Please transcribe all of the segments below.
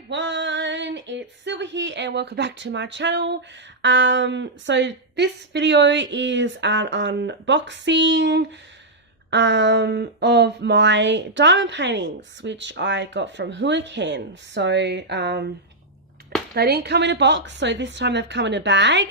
everyone, it's Silver here and welcome back to my channel. So this video is an unboxing of my diamond paintings, which I got from Huacan. So they didn't come in a box, so this time they've come in a bag.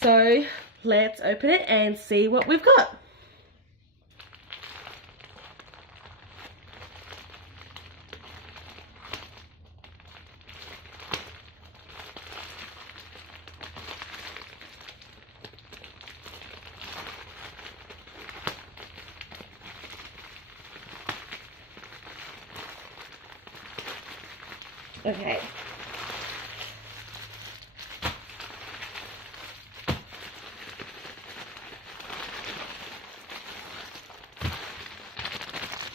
So let's open it and see what we've got. Okay.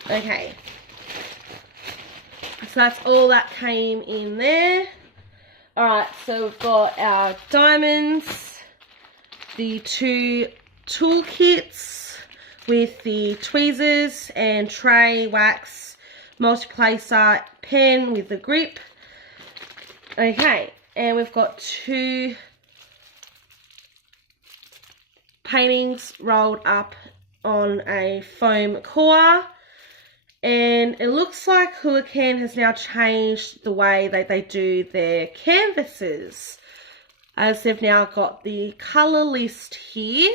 Okay. So that's all that came in there. Alright, so we've got our diamonds, the two toolkits with the tweezers and tray, wax, multiplacer, pen with the grip. Okay, and we've got two paintings rolled up on a foam core, and it looks like Huacan has now changed the way that they do their canvases, as they've now got the colour list here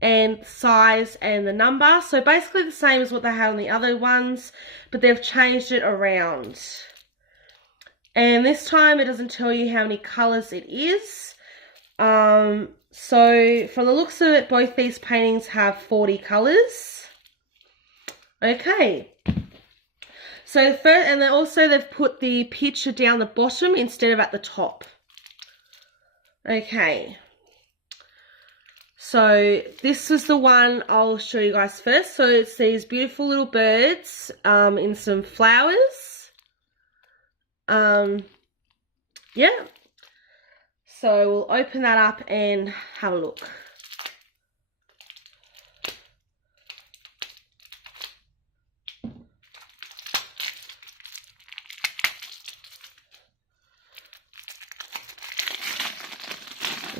and size and the number. So basically the same as what they had on the other ones, but they've changed it around. And this time it doesn't tell you how many colours it is. So from the looks of it, both these paintings have 40 colours. Okay. So first, and then also they've put the picture down the bottom instead of at the top. Okay. So this is the one I'll show you guys first. So it's these beautiful little birds in some flowers. Yeah, so we'll open that up and have a look.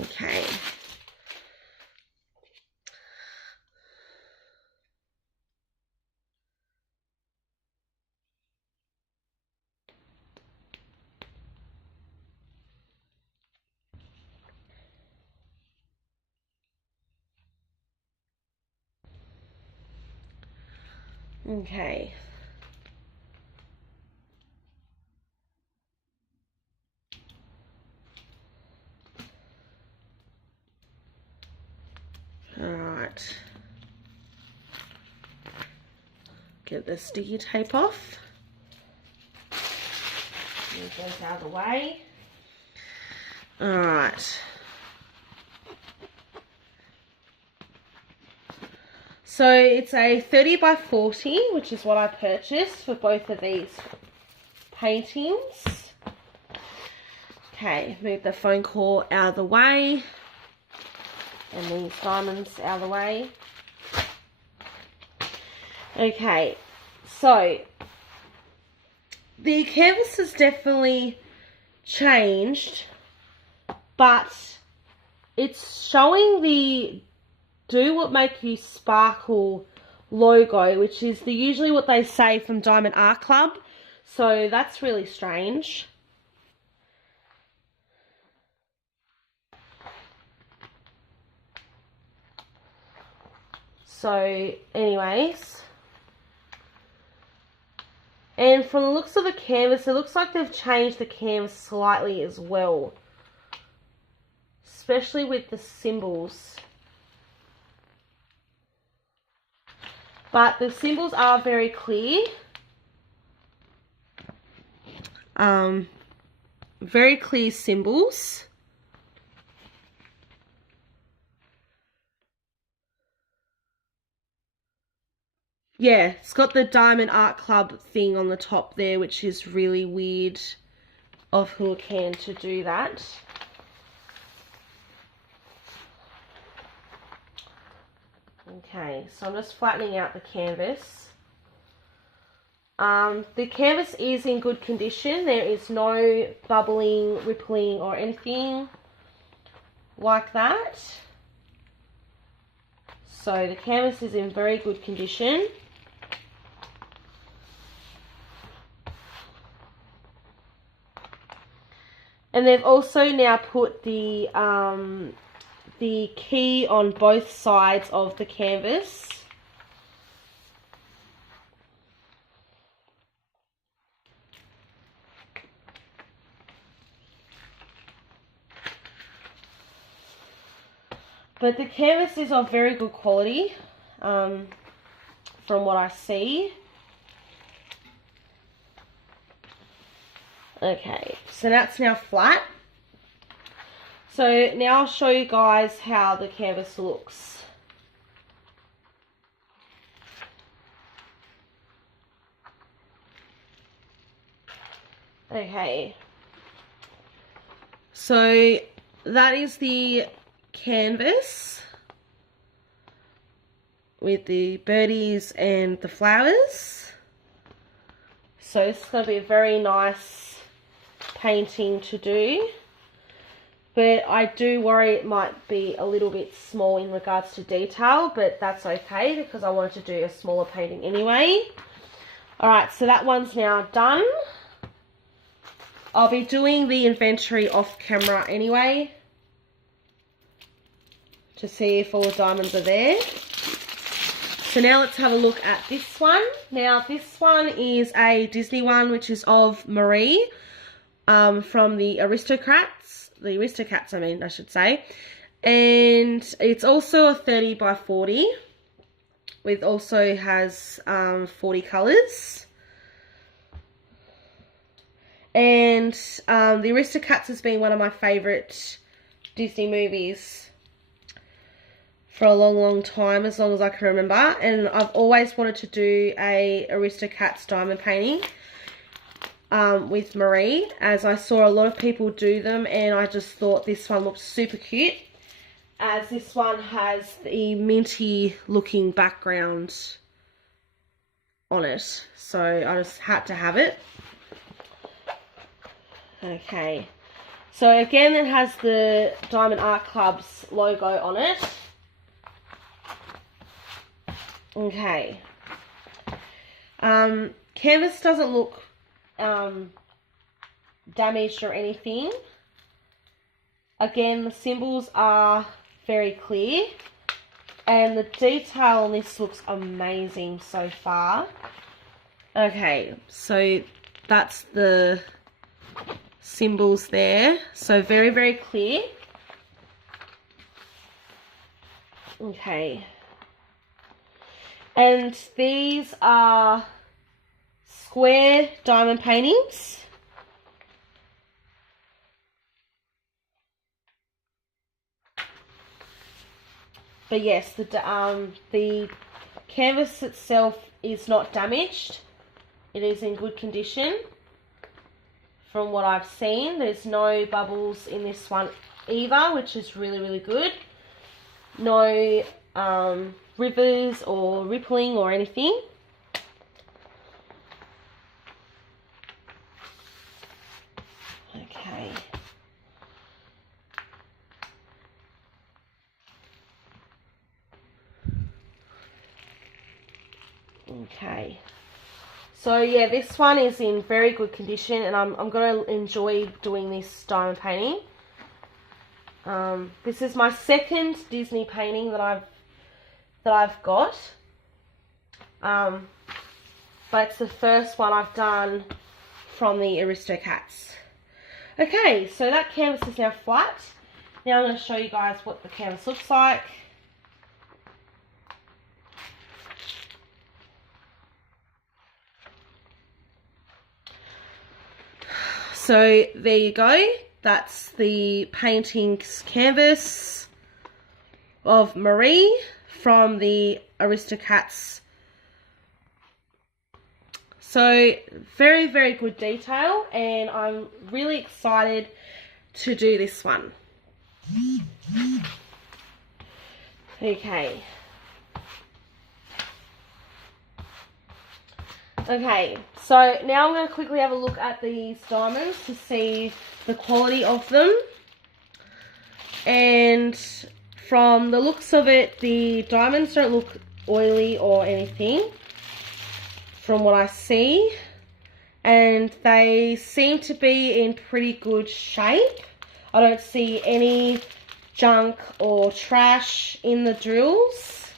Okay. Okay. All right. Get the sticky tape off. Move those out of the way. All right. So it's a 30 by 40, which is what I purchased for both of these paintings. Okay, move the phone core out of the way. And these diamonds out of the way. Okay, so the canvas has definitely changed, but it's showing the Do What Make You Sparkle logo, which is usually what they say from Diamond Art Club. So that's really strange. So anyways, and from the looks of the canvas, it looks like they've changed the canvas slightly as well, especially with the symbols. But the symbols are very clear. Very clear symbols. Yeah, it's got the Diamond Art Club thing on the top there, which is really weird of Huacan to do that. Okay, so I'm just flattening out the canvas. The canvas is in good condition. There is no bubbling, rippling or anything like that. So the canvas is in very good condition. And they've also now put the key on both sides of the canvas. But the canvas is of very good quality, from what I see. Okay, so that's now flat. So now I'll show you guys how the canvas looks. Okay, so that is the canvas with the birdies and the flowers. So it's going to be a very nice painting to do, but I do worry it might be a little bit small in regards to detail, but that's okay because I wanted to do a smaller painting anyway. Alright, so that one's now done. I'll be doing the inventory off camera anyway to see if all the diamonds are there. So now let's have a look at this one. Now this one is a Disney one, which is of Marie, from the Aristocats. The Aristocats, I should say. And it's also a 30 by 40. It also has 40 colours. And the Aristocats has been one of my favourite Disney movies for a long time, as long as I can remember, and I've always wanted to do a Aristocats diamond painting with Marie, as I saw a lot of people do them, and I just thought this one looked super cute, as this one has the minty looking background on it, so I just had to have it. Okay, so again it has the Diamond Art Club's logo on it. Okay, canvas doesn't look damaged or anything. Again, the symbols are very clear, and the detail on this looks amazing so far. Okay, so that's the symbols there, so very clear. Okay. And these are square diamond paintings. But yes, the canvas itself is not damaged. It is in good condition. From what I've seen, there's no bubbles in this one either, which is really good. No rivers or rippling or anything. Okay. Okay. So yeah, this one is in very good condition, and I'm going to enjoy doing this diamond painting. This is my second Disney painting that I've got, but it's the first one I've done from the Aristocats. Okay, so that canvas is now flat. Now I'm going to show you guys what the canvas looks like. So there you go. That's the painting's canvas of Marie from the Aristocats. So very good detail, and I'm really excited to do this one. Okay. Okay, so now I'm going to quickly have a look at these diamonds to see the quality of them. And from the looks of it, the diamonds don't look oily or anything from what I see. And they seem to be in pretty good shape. I don't see any junk or trash in the drills.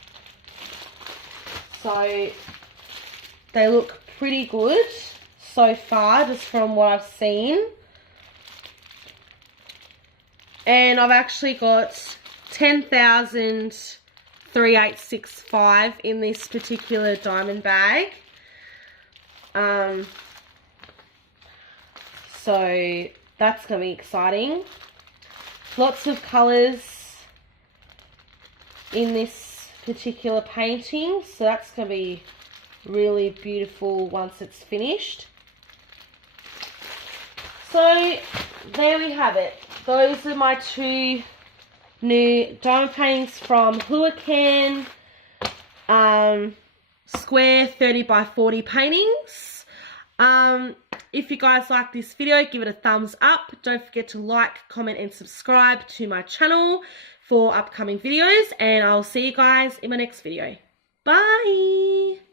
So they look pretty good so far, just from what I've seen. And I've actually got 10,3865 in this particular diamond bag. So that's going to be exciting. Lots of colours in this particular painting, so that's going to be really beautiful once it's finished. So there we have it. Those are my two new diamond paintings from Huacan, square 30 by 40 paintings. If you guys like this video, give it a thumbs up. Don't forget to like, comment and subscribe to my channel for upcoming videos, and I'll see you guys in my next video. Bye!